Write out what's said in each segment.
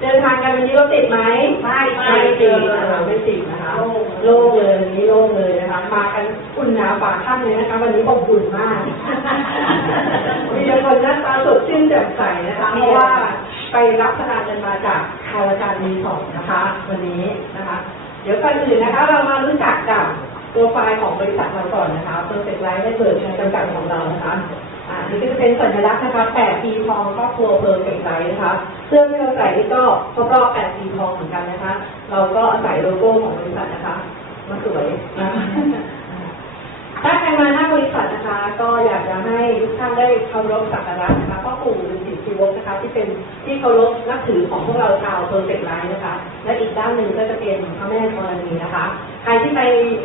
เดินทางกันวันนี้รถติดไหมไม่ไม่ติดนะคะไม่ติดนะคะโล่งเลยวันนี้โล่งเลยนะคะมากันอุ่นหนาฝาท่านเลยนะคะ วันนี้อบอุ่นมาก มีแต่คนหน้าตาสดชื่นแจ่มใสนะคะ เพราะว่าไปรับประทานกันมาจากทางอาจารย์มีสองนะคะ วันนี้นะคะ เดี๋ยวก่อนอื่นนะคะ เรามารู้จักกับตัวไฟล์ของบริษัทเราก่อนนะคะ Perfect Life Network จำกัดของเรานะคะอ่านี่ก็จะเป็นสัญลักษณ์นะคะแปดปีทองครอบครัว Perfect Life นะคะ เสื้อที่เราใส่นี่ก็ครบรอบ8ปดปีทองเหมือนกันนะคะ เราก็ใส่โลโก้ของบริษัทนะคะ มาสวยนะคะ ถ้าใครมาหน้าบริษัทนะคะ ก็อยากจะให้ทุกท่านได้เคารพสักการะนะคะพ่อปู่ฤาษีชีวกนะคะ ที่เป็นที่เคารพนับถือของพวกเราชาวเพอร์เฟกต์ไลฟ์นะคะ และอีกด้านหนึ่งก็จะเป็นพระแม่ธรณีนะคะ ใครที่ไป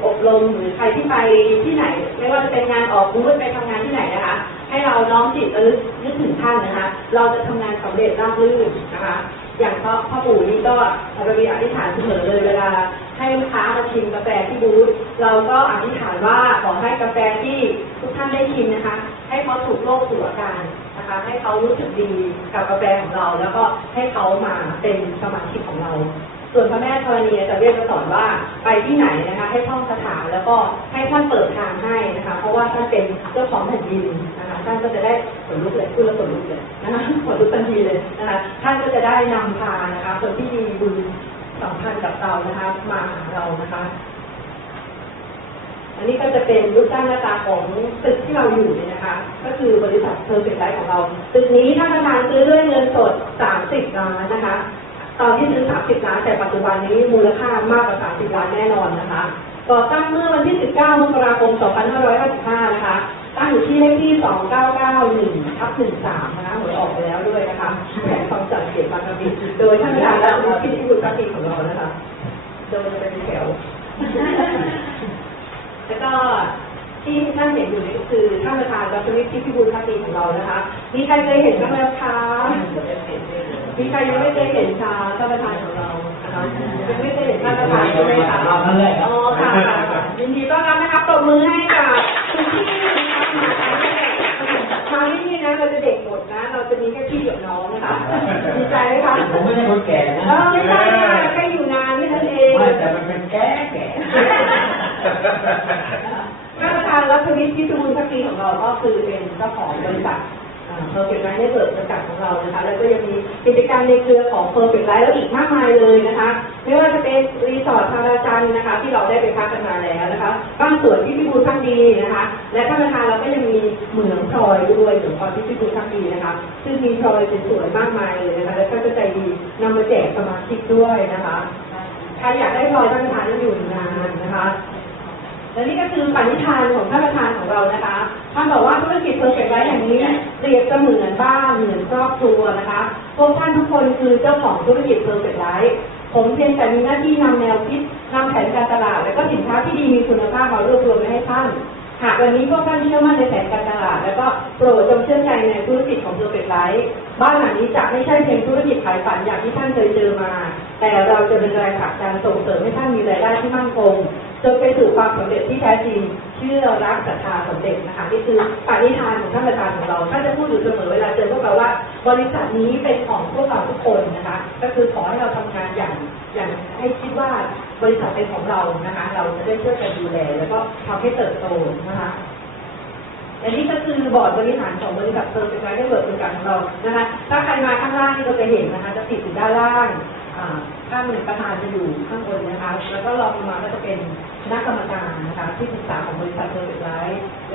อบรมหรือใครที่ไปที่ไหน ไม่ว่าจะเป็นงานออกบูธไปทำงานที่ไหนนะคะ ให้เราน้อมจิตระลึกนึกถึงท่านนะคะ เราจะทำงานสำเร็จราบรื่นนะคะ อย่างพ่อพ่อปู่นี่ก็เรามีอธิษฐานเสมอเลยเวลา ให้ลูกค้ามาชิมกาแฟที่บูธเราก็อธิษฐานว่าขอให้กาแฟที่ทุกท่านได้ชิมนะคะ ให้เขาถูกโรคถูกอาการนะคะ ให้เขารู้สึกดีกับกาแฟของเรา แล้วก็ให้เขามาเป็นสมาชิกของเรา ส่วนพระแม่ธรณีจะเรียกมาสอนว่าไปที่ไหนนะคะ ให้ท่องคาถาแล้วก็ให้ท่านเปิดทางให้นะคะ เพราะว่าท่านเป็นเจ้าของแผ่นดินนะคะท่านก็จะได้ผลลุกเลยพูดแล้วผลลุกเลยนะคะผลลุกทันทีเลยนะคะ ท่านก็จะได้นำพานะคะคนที่มีบุญ สัมพันธ์กับเรานะคะ มาหาเรานะคะ อันนี้ก็จะเป็นรูปร่างหน้าตาของตึกที่เราอยู่เนี่ยนะคะ ก็คือบริษัทเพอร์เฟกต์ไลฟ์ของเรา ตึกนี้ท่านประธานซื้อด้วยเงินสด 30 ล้านนะคะ ตอนที่ซื้อ 30 ล้าน แต่ปัจจุบันนี้มูลค่ามากกว่า 30 ล้านแน่นอนนะคะก่อตั้งเมื่อวันที่ 19 มกราคม 2555 นะคะ ตั้งอยู่ที่เลขที่ 2991ทับ13 นะคะหวยออกไปแล้วด้วยนะคะ จัดเขียนบางกะปิโดยท่านประธานและผู้พิจิตรพักดีของเรานะคะเดินเป็นแถว แล้วก็ที่ท่านเห็นอยู่นี่ก็คือท่านประธานรัชวิทย์ที่พิบูลพักดีของเรานะคะ มีใครเคยเห็นบ้างไหมคะมีใครยังไม่เคยเห็นคะท่านประธานของเรานะคะยังไม่เคยเห็นท่านประธานใช่ไหมคะอ๋อค่ะยินดีต้อนรับนะคะปรบมือให้กับคุณพี่นะคะมาที่ นี่นะเราจะเด็กหมดนะ เราจะมีแค่พี่กับน้องนะคะดีใจไหมคะผมไม่ใช่คนแก่นะเออไม่ใช่ค่ะแค่อยู่นานนี่นั่นเองไม่แต่มันเป็นแก่แก่ท่านประธานรัฐวิทย์พิทูลพักดีของเราก็คือเป็นเจ้าของบริษัทเพอร์เฟกต์ไลท์ได้เปิดจำกัดของเรานะคะ แล้วก็ยังมีกิจการในเครือของเพอร์เฟกต์ไลท์แล้วอีกมากมายเลยนะคะ ไม่ว่าจะเป็นรีสอร์ททาราจันทร์นะคะ ที่เราได้ไปพักกันมาแล้วนะคะ บ้านสวนที่พิบูลพักดีนะคะ และท่าน เหมืองพลอยด้วยเหมืองพลอยที่พิบูลพักดีนะคะ ซึ่งมีพลอยสวยๆมากมายเลยนะคะและก็จะใจดีนำมาแจกสมาชิกด้วยนะคะใครอยากได้พลอยท่านประธานองอยู่นานนะคะและนี่ก็คือปณิธานของท่านประธานของเรานะคะ ท่านบอกว่าธุรกิจเพอร์เฟกต์ไลฟ์อย่างนี้เปรียบเสมือนบ้านเหมือนครอบครัวนะคะ พวกท่านทุกคนคือเจ้าของธุรกิจเพอร์เฟกต์ไลฟ์ผมเพียงแต่มีหน้าที่นำแนวคิดนำแผนการตลาด และก็สินค้าที่ดีมีคุณภาพมารวบรวมไว้ให้ท่าน หากวันนี้พวกท่านเชื่อมั่นในแผนการตลาด แล้วก็โปรดจงเชื่อใจในธุรกิจของเพอร์เฟกต์ไลฟ์บ้านหลังนี้จะไม่ใช่เพียงธุรกิจขายฝันอย่างที่ท่านเคยเจอมา แต่เราจะเป็นแรงผลักดันส่งเสริมให้ท่านมีรายได้ที่มั่นคงจนไปสู่ความสำเร็จที่แท้จริงเชื่อรักศรัทธาสำเร็จนะคะนี่คือปณิธานของท่านประธานของเราท่านจะพูดอยู่เสมอเวลาเจอพวกเราว่า บริษัทนี้เป็นของพวกเราทุกคนนะคะ ก็คือขอให้เราทำงานอย่างอย่างให้คิดว่า บริษัทเป็นของเรานะคะ เราจะได้ช่วยกันดูแล แล้วก็ทำให้เติบโตนะคะอันนี้ก็คือบอร์ดบริหารของบริษัทเซอร์เป็นรารได้เบิร์ดบริการของเรานะคะ ถ้าใครมาข้างล่างนี่เราจะเห็นนะคะ จะติดอยู่ด้านล่างข้างหนึ่งประธานจะอยู่ข้างบนนะคะ แล้วก็รองลงมาก็จะเป็นคณะกรรมการนะคะ ที่ปรึกษาของบริษัทเซอร์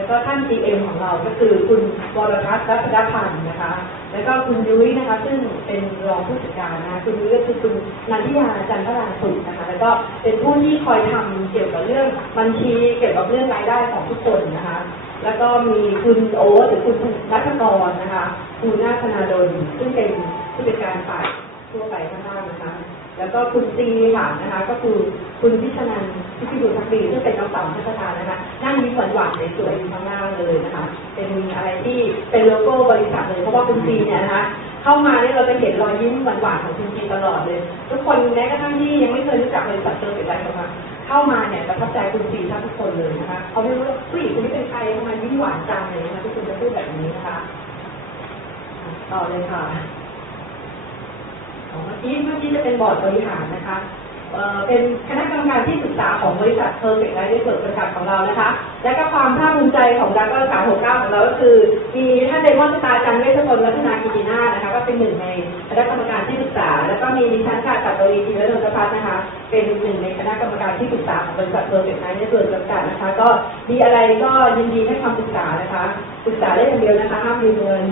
เป็นไลท์แล้วก็ท่าน GM ของเราก็คือคุณวรทัศน์รัตนพันธ์นะคะ แล้วก็คุณยุ้ยนะคะ ซึ่งเป็นรองผู้จัดการนะคะคุณยุ้ยก็คือคุณนันทิยาจันทราสุขนะคะ แล้วก็เป็นผู้ที่คอยทำเกี่ยวกับเรื่องบัญชี เกี่ยวกับเรื่องรายได้ของทุกคนนะคะ แล้วก็มีคุณโอ๊ตหรือคุณรัตกรนะคะ คุณนาคนาดลซึ่งเป็นผู้จัดการฝ่ายทั่วไปข้างล่างนะคะ แล้วก็คุณซีค่ะนะคะ ก็คือคุณพิชนันพิพิบูรณ์พักดีซึ่งเป็นน้องสาวท่านประธานนะคะนั่งยิ้มหวานหวานๆสวยๆอยู่ข้างล่าเลยนะคะเป็นอะไรที่เป็นโลโก้บริษัทเลยเพราะว่าคุณซีเนี่ยนะคะเข้ามาเนี่ยเราจะเห็นรอยยิ้มหวานๆของคุณซีตลอดเลย ทุกคนแม้กระทั่งที่ยังไม่เคยรู้จักบริษัทเซอร์วิสอะไรของมาเข้ามาเนี่ยประทับใจคุณซีท่านทุกคนเลยนะคะเขาไม่รู้ว่าผู้หญิงคนนี้เป็นใครทำไมยิ้มหวานจังเลยนะคะทุกคนจะพูดแบบนี้นะคะต่อเลยค่ะ ของเมื่อกี้เมื่อกี้จะเป็นบอร์ดบริหารนะคะ เป็นคณะกรรมการที่ปรึกษาของบริษัทเพอร์เฟกต์ไลท์เกิดบริษัทของเรานะคะ และก็ความภาคภูมิใจของดักก็สามหกเก้าของเราก็คือ มีท่านเดมอนสตาร์จันทร์เวชพลวัฒนากิตินานะคะ ก็เป็นหนึ่งในคณะกรรมการที่ปรึกษา แล้วก็มีดิฉันค่ะกับโดยทีและนนทพัฒน์นะคะ เป็นหนึ่งในคณะกรรมการที่ปรึกษาของบริษัทเพอร์เฟกต์ไลท์เกิดจำกัดนะคะ ก็มีอะไรก็ยินดีให้คำปรึกษานะคะปรึกษาได้อย่างเดียวนะคะห้ามยืมเงิน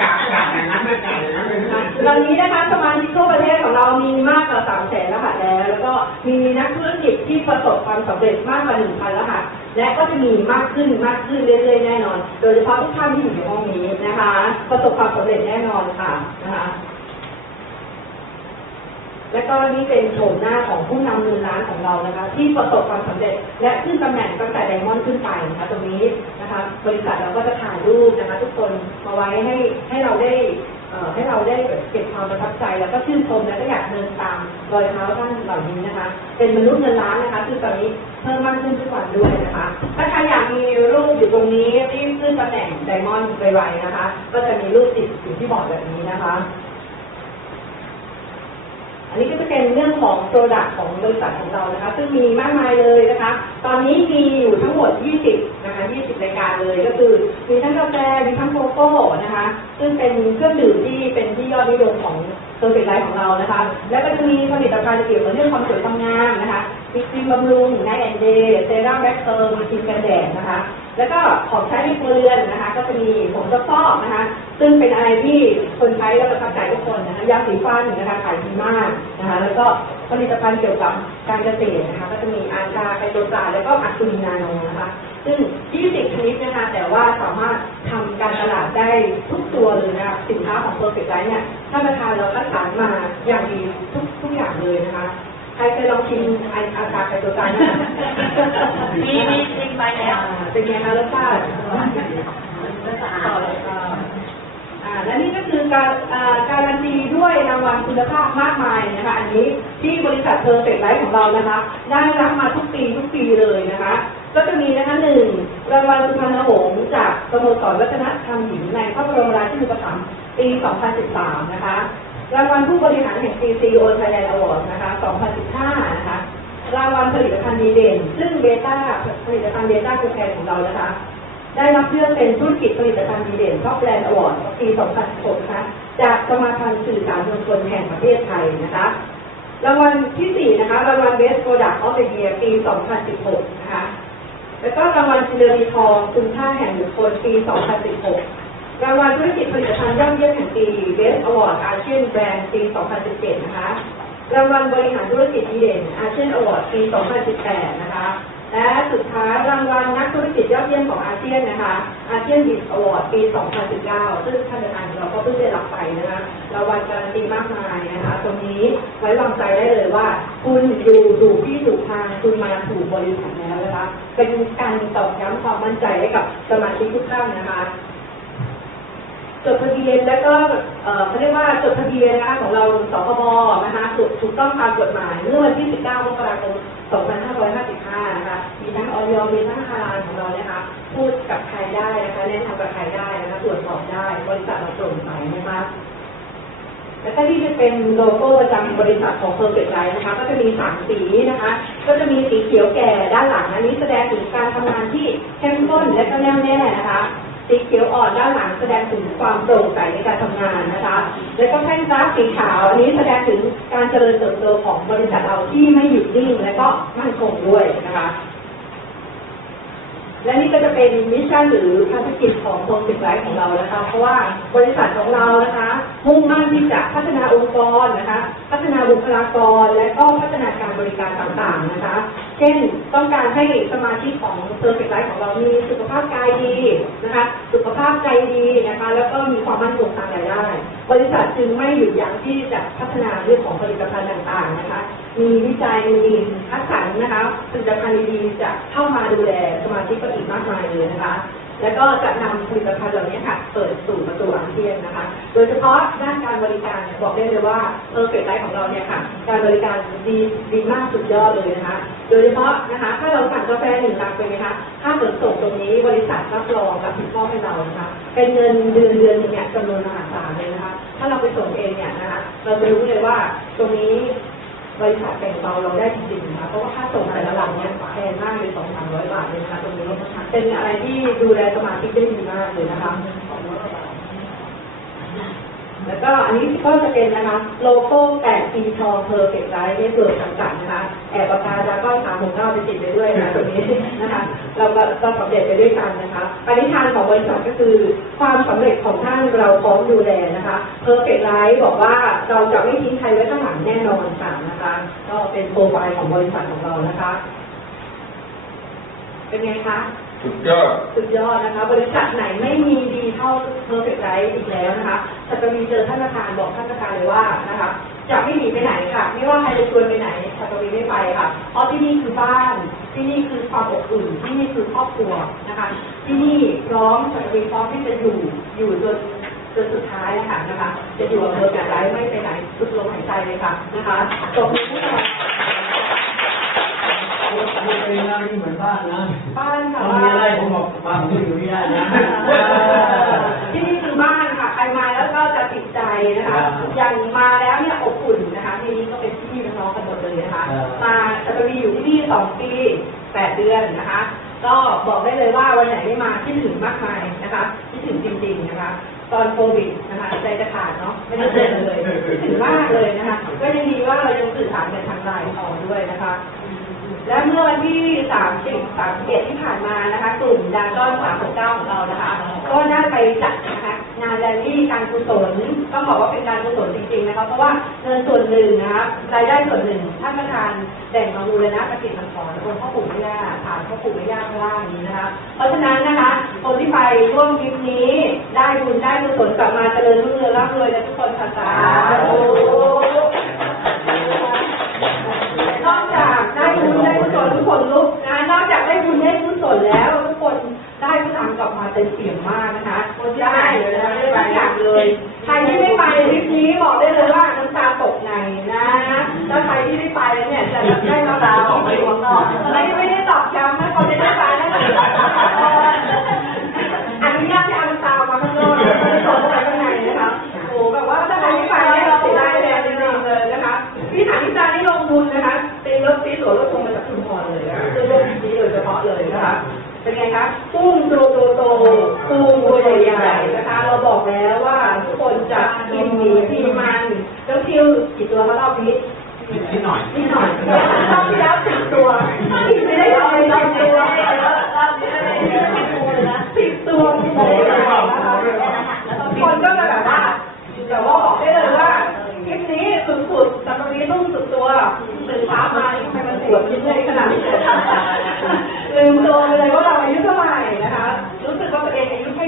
กะกะอย่างนั้นไม่กะอย่างนั้นเลยนะ ตอนนี้นะคะสมาชิกทั่วประเทศของเรามีมากกว่า3แสนรหัสแล้ว แล้วก็มีนักธุรกิจที่ประสบความสำเร็จมากกว่า1,000รหัสและก็จะมีมากขึ้นมากขึ้นเรื่อยๆแน่นอน โดยเฉพาะทุกท่านที่อยู่ในห้องนี้นะคะ ประสบความสำเร็จแน่นอนค่ะนะคะและก็นี่เป็นโฉมหน้าของผู้นำเงินล้านของเรานะคะ ที่ประสบความสำเร็จ และขึ้นตำแหน่งตั้งแต่ไดมอนด์ขึ้นไปนะคะตรงนี้นะคะ บริษัทเราก็จะถ่ายรูปนะคะ ทุกคนมาไว้ให้ให้เราได้ ให้เราได้เก็บความประทับใจ แล้วก็ชื่นชมและก็อยากเดินตามรอยเท้าท่านเหล่านี้นะคะ เป็นมนุษย์เงินล้านนะคะคือตอนนี้เพิ่มมากขึ้นทุกวันด้วยนะคะ ถ้าใครอยากมีรูปอยู่ตรงนี้รีบขึ้นตำแหน่งไดมอนด์ไวๆนะคะ ก็จะมีรูปติดอยู่ที่บอร์ดแบบนี้นะคะ อันนี้ก็จะเป็นเรื่องของโปรดักต์ของบริษัทของเรานะคะ ซึ่งมีมากมายเลยนะคะ ตอนนี้มีอยู่ทั้งหมด 20 นะคะ 20 รายการเลยก็คือมีทั้งกาแฟมีทั้งโกโก้นะคะ ซึ่งเป็นเครื่องดื่มที่เป็นที่ยอดนิยมของเซอร์วิสไลฟ์ของเรานะคะ แล้วก็จะมีผลิตภัณฑ์เกี่ยวกับเรื่องความสวยความงามนะคะมีครีมบำรุงไนท์แอนเดย์เซรั่มแบล็คเติมมีครีมกันแดดนะคะ แล้วก็ของใช้ในครัวเรือนนะคะ ก็จะมีผงซักฟอกนะคะ ซึ่งเป็นอะไรที่คนใช้แล้วประทับใจทุกคนนะคะยาสีฟันนะคะขายดีมากนะคะแล้วก็ผลิตภัณฑ์เกี่ยวกับการเกษตรนะคะก็จะมีอาร์ตาไคโตซาแล้วก็อะคูลินาโนนะคะซึ่ง 20 ชนิดนะคะแต่ว่าสามารถทำการตลาดได้ทุกตัวเลยนะคะสินค้าของ Perfect Life เนี่ยท่านประธานเราคัดสรรมาอย่างดีทุกทุกอย่างเลยนะคะใครเคยลองชิมไออาร์ตาไคโตซาไหมมีมีชิมไปแล้วอ่าเป็นไงคะรสชาติ มันสะอาดเลย อ่า และนี่ก็คือการการันตีด้วยรางวัลคุณภาพมากมายนะคะอันนี้ที่บริษัทเพอร์เฟกต์ไลฟ์ของเรานะคะได้รับมาทุกปีทุกปีเลยนะคะ ก็จะมีนะคะหนึ่งรางวัลสุพรรณหงส์จากสโมสรวัฒนธรรมหญิงในพระบรมราชินูปถัมภ์ปี 2013 นะคะรางวัลผู้บริหารแห่งปี CEO Thailand Award นะคะ 2015 นะคะรางวัลผลิตภัณฑ์ดีเด่น ซึ่งเบต้าผลิตภัณฑ์เบต้าคูแคนของเรานะคะ ได้รับเลือกเป็นธุรกิจผลิตภัณฑ์ดีเด่นท็อปแบรนด์อวอร์ดปี 2016นะคะจากสมาพันธ์สื่อสารมวลชนแห่งประเทศไทยนะคะรางวัลที่ 4 นะคะรางวัล Best Product of the Year ปี 2016 นะคะแล้วก็รางวัลซิลเลอรีทองคุณค่าแห่งบุคคลปี 2016 รางวัลธุรกิจผลิตภัณฑ์ยอดเยี่ยมแห่งปี Best Award Asian Brand ปี 2017 นะคะ รางวัลบริหารธุรกิจดีเด่นอาเซียนอวอร์ดปี 2018 นะคะ และสุดท้ายรางวัลนักธุรกิจยอดเยี่ยมของอาเซียนนะคะ อาเซียนบิสอวอร์ดปี 2019 ซึ่งท่านประธานเราก็เพิ่งได้รับไปนะคะรางวัลการันตีมากมายนะคะ ตรงนี้ไว้วางใจได้เลยว่า คุณอยู่ถูกที่ถูกทางคุณมาถูกบริษัทแล้วนะคะ เป็นการตอกย้ำความมั่นใจให้กับสมาชิกทุกท่านนะคะจดทะเบียนแล้วก็เอ่อเขาเรียกว่าจดทะเบียนนะคะของเราสคบนะคะถูกต้องตามกฎหมายเมื่อวันที่ 19 มกราคม 255 มีทั้งออยมีทั้งฮาลาลของเรานะคะ พูดกับใครได้นะคะแนะนำกับใครได้นะคะตรวจสอบได้บริษัทเราโปร่งใสนะคะแล้วก็ที่จะเป็นโลโก้ประจำบริษัทของ Perfect Life นะคะ ก็จะมีสามสีนะคะ ก็จะมีสีเขียวแก่ด้านหลังอันนี้แสดงถึงการทำงานที่เข้มข้นและก็แน่วแน่นะคะ สีเขียวอ่อนด้านหลังแสดงถึงความโปร่งใสในการทำงานนะคะ แล้วก็แท่งกราฟสีขาวอันนี้แสดงถึงการเจริญเติบโตของบริษัทเราที่ไม่หยุดนิ่งและก็มั่นคงด้วยนะคะ และนี่ก็จะเป็นมิชชั่นหรือภารกิจของโปรเจกต์ไลฟ์ของเรานะคะ เพราะว่าบริษัทของเรานะคะมุ่งมั่นที่จะพัฒนาองค์กรนะคะ พัฒนาบุคลากรและก็พัฒนาการบริการต่างๆนะคะ เช่นต้องการให้สมาชิกของเซอร์วิสไลท์ของเรามีสุขภาพกายดีนะคะ สุขภาพใจดีนะคะ แล้วก็มีความมั่นคงทางรายได้ บริษัทจึงไม่หยุดยั้งที่จะพัฒนาเรื่องของผลิตภัณฑ์ต่างๆนะคะ มีวิจัยมีคัดสรรนะคะผลิตภัณฑ์ดีๆจะเข้ามาดูแลสมาชิกก็อีกมากมายเลยนะคะ แล้วก็จะนำผลิตภัณฑ์เหล่านี้ค่ะเปิดสู่ประตูอาเซียนนะคะ โดยเฉพาะด้านการบริการบอกได้เลยว่าเออเฟกไลท์ของเราเนี่ยค่ะ การบริการดีดีมากสุดยอดเลยนะคะ โดยเฉพาะนะคะ ถ้าเราสั่งกาแฟหนึ่งลังไปนะคะค่าขนส่งตรงนี้บริษัทรับรองรับผิดชอบให้เรานะคะ เป็นเงินเดือนเดือนนึงเนี่ยจำนวนมหาศาลเลยนะคะ ถ้าเราไปส่งเองเนี่ยนะคะ เราจะรู้เลยว่าตรงนี้ บริษัทแบ่งเบาเราได้จริงๆนะคะเพราะว่าค่าส่งแต่ละหลังเนี่ยแพงมากเลยสองสามร้อยบาทเลยนะคะตรงนี้เป็นอะไรที่ดูแลสมาชิกได้ดีมากเลยนะคะ แล้วก็อันนี้ก็จะเป็นนะคะโลโก้แปดปีทองเพอร์เฟกต์ไลท์ในส่วนต่างๆนะคะแอบปากกาแล้วก็สามหกเก้าไปติดไปด้วยนะตรงนี้นะคะเราก็เราสำเร็จไปด้วยกันนะคะปณิธานของบริษัทก็คือความสำเร็จของท่านเราพร้อมดูแลนะคะเพอร์เฟกต์ไลท์บอกว่าเราจะไม่ทิ้งใครไว้ข้างหลังแน่นอนค่ะนะคะก็เป็นโปรไฟล์ของบริษัทของเรานะคะ เป็นไงคะ สุดยอด สุดยอดนะคะ บริษัทไหนไม่มีดีเท่า Perfect Life อีกแล้วนะคะสัตวีเจอท่านประธานบอกท่านประธานเลยว่านะคะจะไม่หนีไปไหนค่ะ ไม่ว่าใครจะชวนไปไหนสัตวีไม่ไปค่ะ เพราะที่นี่คือบ้าน ที่นี่คือความอบอุ่น ที่นี่คือครอบครัวนะคะ ที่นี่พร้อมสัตวีพร้อมที่จะอยู่อยู่จนจนสุดท้ายนะคะนะคะ จะอยู่กับ Perfect Life ไม่ไปไหนสุดลมหายใจเลยค่ะนะคะตบมือให้เรา ไม่เป็นนะนี่เหมือนบ้านนะบ้านค่ะเรามีอะไรผมบอกบ้านผมอยู่ไม่ได้นะที่นี่คือบ้านค่ะ ใครมาแล้วก็จะติดใจนะคะ อย่างมาแล้วเนี่ยอบอุ่นนะคะ ที่นี่ก็เป็นที่พี่น้องกันหมดเลยนะคะ มาจะมีอยู่ที่นี่สองปีแปดเดือนนะคะ ก็บอกได้เลยว่าวันไหนไม่มาคิดถึงมากมายนะคะคิดถึงจริงๆนะคะ ตอนโควิดนะคะใจจะขาดเนาะไม่ได้เจอกันเลยคิดถึงมากเลยนะคะ ก็ยังดีว่าเรายังสื่อสารกันทางไลน์ต่อด้วยนะคะ และเมื่อวันที่30 31ที่ผ่านมานะคะกลุ่มดาก้อน369ของเรานะคะ ก็ได้ไปจัดนะคะงานแรลลี่การกุศลต้องบอกว่าเป็นการกุศลจริงๆนะคะเพราะว่าเงินส่วนหนึ่งนะคะรายได้ส่วนหนึ่งท่านประธานแบ่งมาบูรณะปฏิสังขรณ์บนพ่อปู่แม่ย่าผ่านพ่อปู่แม่ย่าข้างล่างนี้นะคะ เพราะฉะนั้นนะคะคนที่ไปร่วมทริปนี้ได้บุญได้กุศลกลับมาเจริญรุ่งเรืองร่ำรวยและทุกคนค่ะสาธุ ลังกลับมาเต็มเปี่ยมมากนะคะได้เลยนะคะได้ทุกอย่างเลย ใครที่ไม่ไปทริปนี้บอกได้เลยว่าน้ำตาตกในนะแล้วใครที่ไม่ไปเนี่ยจะได้น้ำตาตกในหัวนอนไม่ไม่ได้ตอบย้ำนะคนจะได้ไปนะอนุญาตให้เอาน้ำตามาข้างนอกไม่ได้ตกเข้าไปข้างในนะคะโอ้แบบว่าถ้าใครไม่ไปเนี่ยเราเสียดายแทนจริงๆเลยนะคะพี่ฐานิจานี่ลงทุนนะคะตีรถตีสวนรถชมมาจากชุมพรเลยนะคะคือเรื่องนี้โดยเฉพาะเลยนะคะเป็นไงคะกุ้ง โตโตโตปูตัวใหญ่ๆนะคะ เราบอกแล้วว่าทุกคนจะกินหมีทีมันแล้วคิวกี่ตัวคะรอบนี้นิดหน่อยนิดหน่อยรอบที่แล้วสิบตัวผิดไม่ได้เอาเลยรอบตัวสิบตัวสิบตัวนะคะคนก็จะแบบว่าแต่ว่าบอกได้เลยว่า คลิปนี้สุดแต่ตอนนี้นุ่มสุดตัวตื่นเช้ามาทำไมมันปวดชิ้นเลยขนาดนี้ลืมตัวไปเลยว่าเราอายุเท่าไหร่นะคะ รู้สึกว่าตัวเองอายุแค่